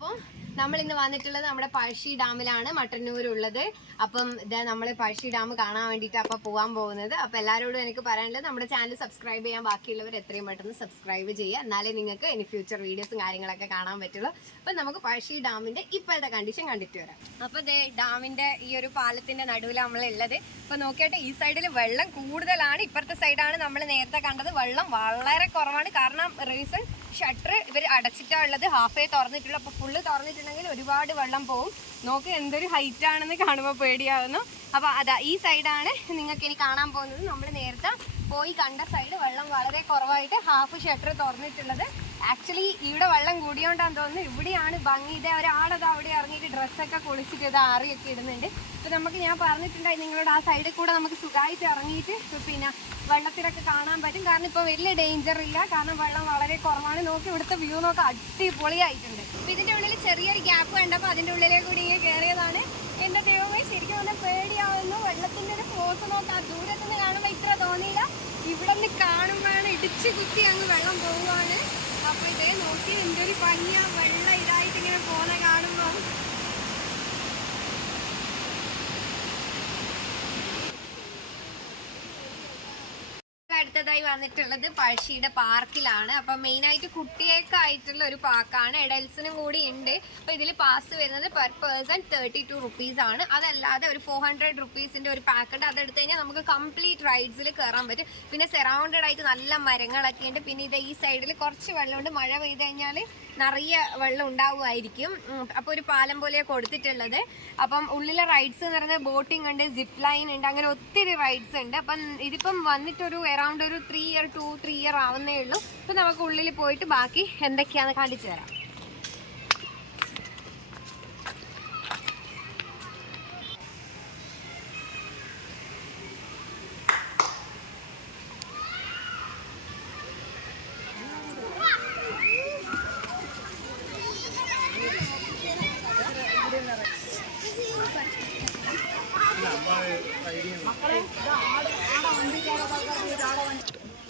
അപ്പം നമ്മൾ ഇന്ന് വന്നിട്ടുള്ളത് നമ്മുടെ പഴശ്ശി ഡാമിലാണ് മട്ടന്നൂരുള്ളത്. അപ്പം ഇത് നമ്മൾ പഴശ്ശി ഡാം കാണാൻ വേണ്ടിയിട്ട് അപ്പം പോകാൻ പോകുന്നത്. അപ്പം എല്ലാവരോടും എനിക്ക് പറയാനുള്ളത് നമ്മുടെ ചാനൽ സബ്സ്ക്രൈബ് ചെയ്യാൻ ബാക്കിയുള്ളവർ എത്രയും പെട്ടെന്ന് സബ്സ്ക്രൈബ് ചെയ്യുക. എന്നാലേ നിങ്ങൾക്ക് ഇനി ഫ്യൂച്ചർ വീഡിയോസും കാര്യങ്ങളൊക്കെ കാണാൻ പറ്റുള്ളൂ. അപ്പം നമുക്ക് പഴശ്ശി ഡാമിന്റെ ഇപ്പോഴത്തെ കണ്ടീഷൻ കണ്ടിട്ട് വരാം. അപ്പോൾ ദേ ഡാമിന്റെ ഈ ഒരു പാലത്തിന്റെ നടുവിൽ നമ്മളുള്ളത്. അപ്പോൾ നോക്കിയാട്ടെ ഈ സൈഡിൽ വെള്ളം കൂടുതലാണ്. ഇപ്പുറത്തെ സൈഡാണ് നമ്മൾ നേരത്തെ കണ്ടത്. വെള്ളം വളരെ കുറവാണ്. കാരണം റീസൺ ഷട്ടർ ഇവർ അടച്ചിട്ടാണ് ഉള്ളത്. വേ തുറന്നിട്ടുള്ളൂ. അപ്പോൾ ഫുള്ള് തുറന്നിട്ടുണ്ടെങ്കിൽ ഒരുപാട് വെള്ളം പോവും. നോക്ക് എന്തൊരു ഹൈറ്റ് ആണെന്ന് കാണുമ്പോൾ പേടിയാവുന്നു. അപ്പോൾ അതാ ഈ സൈഡാണ് നിങ്ങൾക്ക് ഇനി കാണാൻ പോകുന്നത്. നമ്മൾ നേരത്തെ പോയി കണ്ട സൈഡ് വെള്ളം വളരെ കുറവായിട്ട് ഹാഫ് ഷട്ടർ തുറന്നിട്ടുള്ളത്. ആക്ച്വലി ഇവിടെ വെള്ളം കൂടിയോണ്ടാന്ന് തോന്നുന്നു. ഇവിടെയാണ് ഭംഗി. ഇതേ ഒരാളത് അവിടെ ഇറങ്ങിയിട്ട് ഡ്രസ്സൊക്കെ കുളിച്ചിട്ട് ഇത് ആറിയൊക്കെ ഇടുന്നുണ്ട്. അപ്പോൾ നമുക്ക് ഞാൻ പറഞ്ഞിട്ടുണ്ടായി നിങ്ങളോട് ആ സൈഡിൽ കൂടെ നമുക്ക് സുഖമായിട്ട് ഇറങ്ങിയിട്ട് പിന്നെ വെള്ളത്തിലൊക്കെ കാണാൻ പറ്റും. കാരണം ഇപ്പോൾ വലിയ ഡേഞ്ചർ ഇല്ല. കാരണം വെള്ളം വളരെ കുറവാണ്. നോക്കി ഇവിടുത്തെ വ്യൂ നോക്കി അടിപൊളിയായിട്ടുണ്ട്. അപ്പോൾ ഇതിന്റെ ഉള്ളിൽ ചെറിയൊരു ഗ്യാപ്പ് കണ്ടപ്പോൾ അതിന്റെ ഉള്ളിലേക്ക് കൂടി ഇങ്ങനെ കയറിയതാണ് എന്റെ ദൈവമേ ശരിക്കും പറഞ്ഞാൽ പേടിയാവുന്നു. വെള്ളത്തിന്റെ ഒരു ഫോസ് നോക്കാം ദൂരത്ത് നിന്ന് കാണുമ്പോൾ ഇത്ര തോന്നിയില്ല. ഇവിടെ നിന്ന് കാണുമ്പോഴാണ് ഇടിച്ച് കുത്തി അങ്ങ് വെള്ളം പോവുകയാണ് അപ്പോൾ ഇതേ നോക്കി എന്തൊരു ഭംഗിയാ. വെള്ള ഇതായിട്ട് ഇങ്ങനെ പോകുന്ന കാണുമ്പോൾ അടുത്തതായി വന്നിട്ടുള്ളത് പഴശ്ശിയുടെ പാർക്കിലാണ്. അപ്പം മെയിനായിട്ട് കുട്ടികൾക്ക് ആയിട്ടുള്ള ഒരു പാർക്കാണ്. എഡൽസിനും കൂടി ഉണ്ട്. അപ്പോൾ ഇതിൽ പാസ് വരുന്നത് per person thirty two rupees ആണ്. അതല്ലാതെ ഒരു ഫോർ ഹൺഡ്രഡ് റുപ്പീസിന്റെ ഒരു പാക്ക് ഉണ്ട്. അതെടുത്ത് കഴിഞ്ഞാൽ നമുക്ക് കംപ്ലീറ്റ് റൈഡ്സിൽ കയറാൻ പറ്റും. പിന്നെ സെറൗണ്ടഡ് ആയിട്ട് നല്ല മരങ്ങളൊക്കെ ഉണ്ട്. പിന്നെ ഇത് ഈ സൈഡിൽ കുറച്ച് വെള്ളമുണ്ട്. മഴ പെയ്ത് കഴിഞ്ഞാൽ നിറയെ വെള്ളം ഉണ്ടാവുമായിരിക്കും. അപ്പോൾ ഒരു പാലം പോലെയാണ് കൊടുത്തിട്ടുള്ളത്. അപ്പം ഉള്ളിലെ റൈഡ്സ് എന്ന് പറയുന്നത് ബോട്ടിംഗ് ഉണ്ട് സിപ്പ് ലൈൻ ഉണ്ട് അങ്ങനെ ഒത്തിരി റൈഡ്സ് ഉണ്ട്. അപ്പം ഇതിപ്പം വന്നിട്ടൊരു അറൗണ്ട് ഒരു three year two three year ആവുന്നേ ഉള്ളൂ. അപ്പം നമുക്ക് ഉള്ളിൽ പോയിട്ട് ബാക്കി എന്തൊക്കെയാണെന്ന് കാണിച്ചു തരാം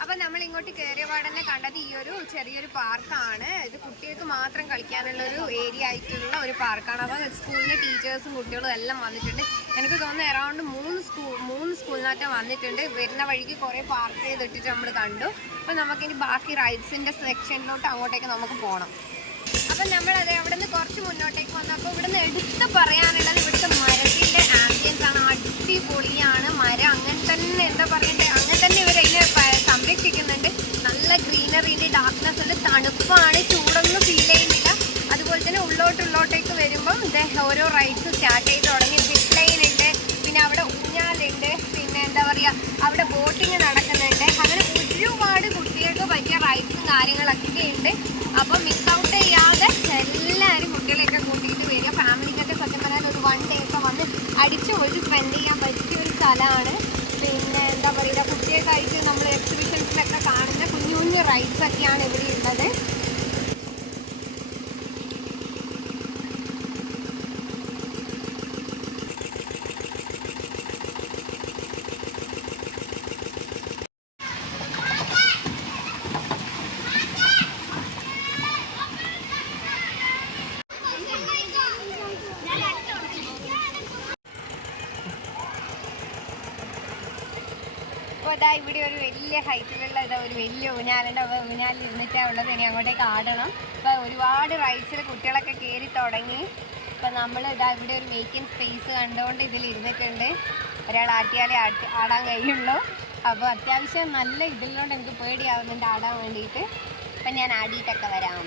അപ്പൊ നമ്മൾ ഇങ്ങോട്ട് കയറിയ പാടന്നെ കണ്ടത് ഈ ഒരു ചെറിയൊരു പാർക്കാണ്. ഇത് കുട്ടികൾക്ക് മാത്രം കളിക്കാനുള്ള ഒരു ഏരിയ ആയിട്ടുള്ള ഒരു പാർക്കാണ്. അപ്പോൾ സ്കൂളിലെ ടീച്ചേഴ്സും കുട്ടികളും എല്ലാം വന്നിട്ടുണ്ട്. എനിക്ക് തോന്നുന്നു എറൗണ്ട് മൂന്ന് സ്കൂൾ മൂന്ന് സ്കൂളിനകത്ത് വന്നിട്ടുണ്ട്. വരുന്ന വഴിക്ക് കുറേ പാർക്ക് ചെയ്തിട്ടിട്ട് നമ്മൾ കണ്ടു. അപ്പോൾ നമുക്കിനി ബാക്കി റൈഡ്സിന്റെ സെക്ഷനിലോട്ട് അങ്ങോട്ടേക്ക് നമുക്ക് പോകണം അപ്പം നമ്മളത് അവിടെ നിന്ന് കുറച്ച് മുന്നോട്ടേക്ക് വന്നപ്പോൾ ഇവിടുന്ന് എടുത്ത് പറയാനുള്ളത് ഇവിടുത്തെ മരത്തിന്റെ തണുപ്പാണ് ചൂടൊന്നും ഫീൽ ചെയ്യുന്നില്ല. അതുപോലെ തന്നെ ഉള്ളോട്ട് ഉള്ളോട്ടേക്ക് വരുമ്പം ഓരോ റൈഡ്സ് സ്റ്റാർട്ട് ചെയ്ത് തുടങ്ങി. സിപ്പ് ലൈൻ ഉണ്ട് പിന്നെ അവിടെ ഊഞ്ഞാലുണ്ട് പിന്നെ എന്താ പറയുക അവിടെ ബോട്ടിങ് നടക്കുന്നുണ്ട്. അങ്ങനെ ഒരുപാട് കുട്ടികൾക്ക് പറ്റിയ റൈഡ്സും കാര്യങ്ങളൊക്കെ ഉണ്ട് അപ്പം മിസ് ഔട്ട് ചെയ്യാതെ എല്ലാവരും കുട്ടികളെയൊക്കെ കൂട്ടിയിട്ട് വരിക ഫാമിലിക്കൊക്കെ സത്യം പറഞ്ഞാൽ ഒരു വൺ ഡേ ഒക്കെ വന്ന് അടിച്ചു പൊളിച്ച് സ്പെൻഡ് ചെയ്യാൻ പറ്റിയ ഒരു സ്ഥലമാണ് പിന്നെ എന്താ പറയുക കുട്ടികൾക്കായിട്ട് നമ്മൾ എക്സിബിഷൻസിലൊക്കെ കാണുന്ന കുഞ്ഞു കുഞ്ഞു റൈഡ്സ് ഒക്കെയാണ് ഇവിടെ ഉള്ളത് അപ്പോൾ ഇതാ ഇവിടെ ഒരു വലിയ ഹൈറ്റിലുള്ള ഇതാ ഒരു വലിയ ഊഞ്ഞാലുണ്ട് അപ്പോൾ ഊഞ്ഞാലിൽ ഇരുന്നിട്ടാണ് ഉള്ളത്. ഇനി അങ്ങോട്ടേക്ക് ആടണം. അപ്പോൾ ഒരുപാട് റൈഡ്സിൽ കുട്ടികളൊക്കെ കയറി തുടങ്ങി. അപ്പോൾ നമ്മൾ ഇതാ ഇവിടെ ഒരു മേക്കിംഗ് സ്പേസ് കണ്ടുകൊണ്ട് ഇതിൽ ഇരുന്നിട്ടുണ്ട്. ഒരാൾ ആട്ടിയാലേ ആട്ടി ആടാൻ കഴിയുള്ളൂ. അപ്പോൾ അത്യാവശ്യം നല്ല ഇതിലുകൊണ്ട് എനിക്ക് പേടിയാവുന്നുണ്ട് ആടാൻ വേണ്ടിയിട്ട് അപ്പം ഞാൻ ആടിയിട്ടൊക്കെ വരാം.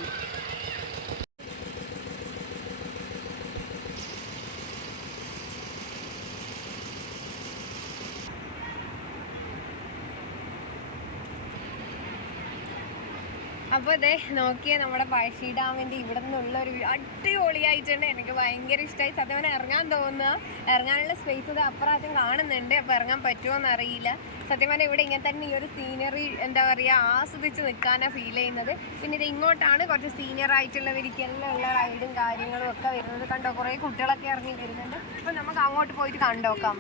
അപ്പോൾ ഇതേ നോക്കിയ നമ്മുടെ പഴശ്ശി ഡാമിന്റെ ഇവിടെ നിന്നുള്ള ഒരു അടിപൊളിയായിട്ടുണ്ട്. എനിക്ക് ഭയങ്കര ഇഷ്ടമായി സത്യം ഇറങ്ങാൻ തോന്നുക ഇറങ്ങാനുള്ള സ്പേസ് ഇത് അപ്പുറത്തും കാണുന്നുണ്ട്. അപ്പോൾ ഇറങ്ങാൻ പറ്റുമോ എന്നറിയില്ല. സത്യം പറഞ്ഞാൽ ഇവിടെ ഇങ്ങനെ തന്നെ ഈ ഒരു സീനറി എന്താ പറയുക ആസ്വദിച്ച് നിൽക്കാനാണ് ഫീൽ ചെയ്യുന്നത്. പിന്നെ ഇത് ഇങ്ങോട്ടാണ് കുറച്ച് സീനിയർ ആയിട്ടുള്ളവർക്കെല്ലാം ഉള്ള റൈഡും കാര്യങ്ങളും ഒക്കെ വരുന്നത്. കണ്ടോ കുറേ കുട്ടികളൊക്കെ ഇറങ്ങി വരുന്നുണ്ട്. അപ്പോൾ നമുക്ക് അങ്ങോട്ട് പോയിട്ട് കണ്ടോക്കാം.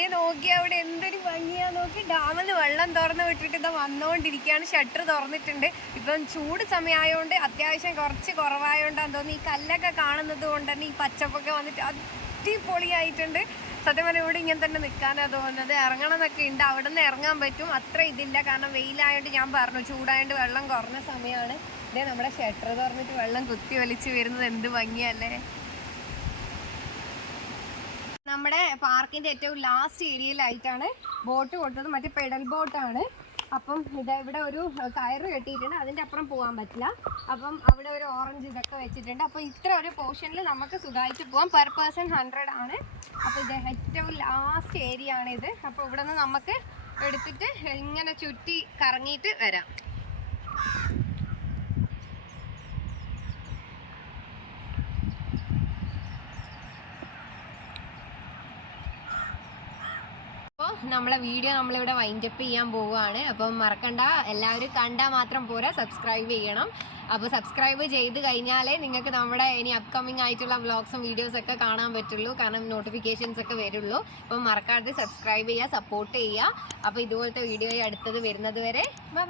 ഇതേ നോക്കി അവിടെ എന്തൊരു ഭംഗിയാ നോക്കി. ഡാമിൽ വെള്ളം തുറന്ന് വിട്ടിട്ട് ഇതാ വന്നുകൊണ്ടിരിക്കുകയാണ് ഷട്ടർ തുറന്നിട്ടുണ്ട്. ഇപ്പം ചൂട് സമയമായതുകൊണ്ട് അത്യാവശ്യം കുറച്ച് കുറവായതുകൊണ്ടാന്ന് തോന്നുന്നു. ഈ കല്ലൊക്കെ കാണുന്നത് കൊണ്ട് തന്നെ ഈ പച്ചപ്പൊക്കെ വന്നിട്ട് അടിപൊളിയായിട്ടുണ്ട്. സത്യം പറഞ്ഞാൽ ഇവിടെ ഇങ്ങനെ തന്നെ നിൽക്കാനാണ് തോന്നുന്നത്. ഇറങ്ങണം എന്നൊക്കെ ഉണ്ട് അവിടെ നിന്ന് ഇറങ്ങാൻ പറ്റും. അത്ര ഇതില്ല. കാരണം വെയിലായതുകൊണ്ട് ഞാൻ പറഞ്ഞു ചൂടായതുകൊണ്ട് വെള്ളം കുറഞ്ഞ സമയമാണ് ഇതേ നമ്മുടെ ഷട്ടർ തുറന്നിട്ട് വെള്ളം കുത്തി വലിച്ച് വരുന്നത്. എന്ത് ഭംഗിയല്ലേ? നമ്മുടെ പാർക്കിന്റെ ഏറ്റവും ലാസ്റ്റ് ഏരിയയിലായിട്ടാണ് ബോട്ട് കൊടുത്തത് മറ്റേ പെഡൽ ബോട്ടാണ് അപ്പം ഇത് ഇവിടെ ഒരു കയറ് കെട്ടിയിട്ടുണ്ട്. അതിന്റെ അപ്പുറം പോകാൻ പറ്റില്ല. അപ്പം അവിടെ ഒരു ഓറഞ്ച് ഇതൊക്കെ വെച്ചിട്ടുണ്ട്. അപ്പോൾ ഇത്ര ഒരു പോർഷനിൽ നമുക്ക് സുഖമായിട്ട് പോകാം പെർ പേഴ്സൺ ഹൺഡ്രഡ് ആണ്. അപ്പോൾ ഇത് ഏറ്റവും ലാസ്റ്റ് ഏരിയ ആണിത് അപ്പോൾ ഇവിടെ നിന്ന് നമുക്ക് എടുത്തിട്ട് ഇങ്ങനെ ചുറ്റി കറങ്ങിയിട്ട് വരാം. നമ്മളെ വീഡിയോ നമ്മളിവിടെ വൈൻഡപ്പ് ചെയ്യാൻ പോവുകയാണ്. അപ്പം മറക്കണ്ട എല്ലാവരും കണ്ടാൽ മാത്രം പോരാ സബ്സ്ക്രൈബ് ചെയ്യണം. അപ്പോൾ സബ്സ്ക്രൈബ് ചെയ്ത് കഴിഞ്ഞാലേ നിങ്ങൾക്ക് നമ്മുടെ ഇനി അപ്കമിങ് ആയിട്ടുള്ള വ്ളോഗ്സും വീഡിയോസൊക്കെ കാണാൻ പറ്റുള്ളൂ. കാരണം നോട്ടിഫിക്കേഷൻസ് ഒക്കെ വരുള്ളൂ. അപ്പം മറക്കാതെ സബ്സ്ക്രൈബ് ചെയ്യുക സപ്പോർട്ട് ചെയ്യുക. അപ്പോൾ ഇതുപോലത്തെ വീഡിയോ അടുത്തത് വരുന്നത് വരെ. ബൈ